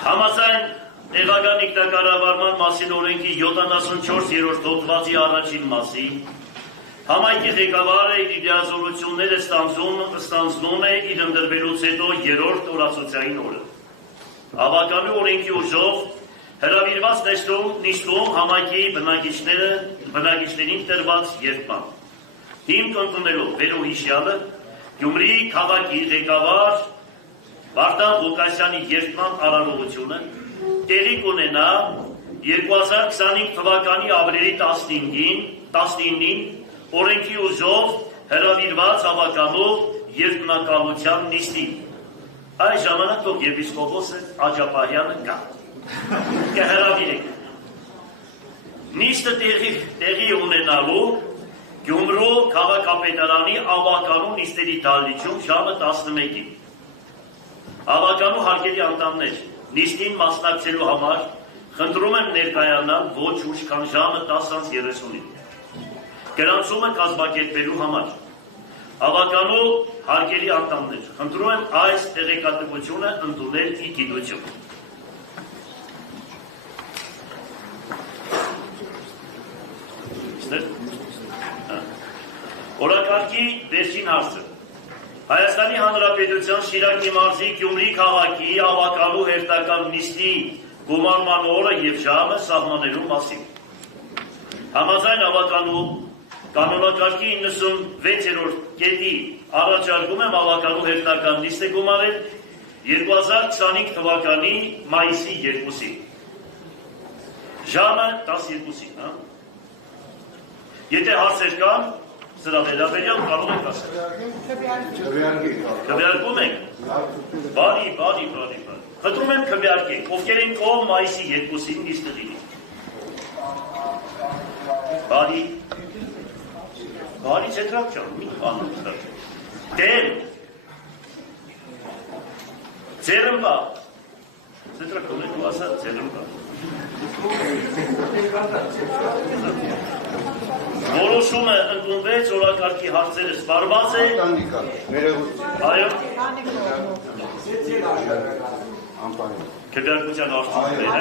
Համաձայն տեղական ինքնակառավարման մասին օրենքի 74-րդ հոդվածի առաջին մասին համայնքի ղեկավարը իր իդեալությունները ստանձնում է իր ընտրվելուց հետո երրորդ օրացուցային օրը։ Ավականու օրենքի ուժով հրավիրված նիստում համայնքի բնակիչներին տրված երդման։ Հիմք ընդունելով վերոհիշյալը Գյումրի քաղաքի ղեկավար Վարդան Ղուկասյանի երդման արարողությունը տեղի կունենա 2025 թվականի ապրիլի 19-ին օրենքի ուժով հրավիրված ավականու երդմնակալության նիստին։ Այս ժամանակ թող եպիսկոպոսը Աջապահյանը կա։ Կհրավիրեք։ Նիստը տեղի ունենալու Գյումրու քաղաքապետարանի ավականու նիստերի դահլիճում ժամը 11-ին։ Ավականու հարկերի անդամներ նիստին մասնակցելու համար խնդրում եմ ներկայանալ ոչ ուշ քան ժամը 10:30-ին։ Գրանցումը կազմակերպելու համար ավականու հարկերի անդամներ խնդրում եմ այս տեղեկատվությունը ընդունել ի գիտություն։ Օրակարգի վերջին հարցը Հայաստանի Հանրապետության Շիրակի մարզի Գյումրի քաղաքի ավականու հերթական նիստի գումարման օրը և ժամը սահմանելու մասին։ Համաձայն ավականու կանոնակարգի 96-րդ կետի առաջարկում եմ ավականու հերթական նիստը գումարել 2025 թվականի մայիսի 2-ին։ Ժամը 12-ին։ Եթե հարցեր կան, սրա վերաբերյալ կարող եք ասել։ Քվեարկում եք։ Բարի։ Խնդրում եմ քվեարկեք, ովքեր են կողմ մայիսի 2-ին նիստը լինի։ Բարի ցետրակ չան, մի խանում ծրակ։ Դեմ։ Ձերմբա։ Ցետրակ ունեք ու ասա ձերմբա։ Որոշումը ընդունվեց, օրակարգի հարցերը սպառված է։ Այո։ Քվեարկության արդյունքները։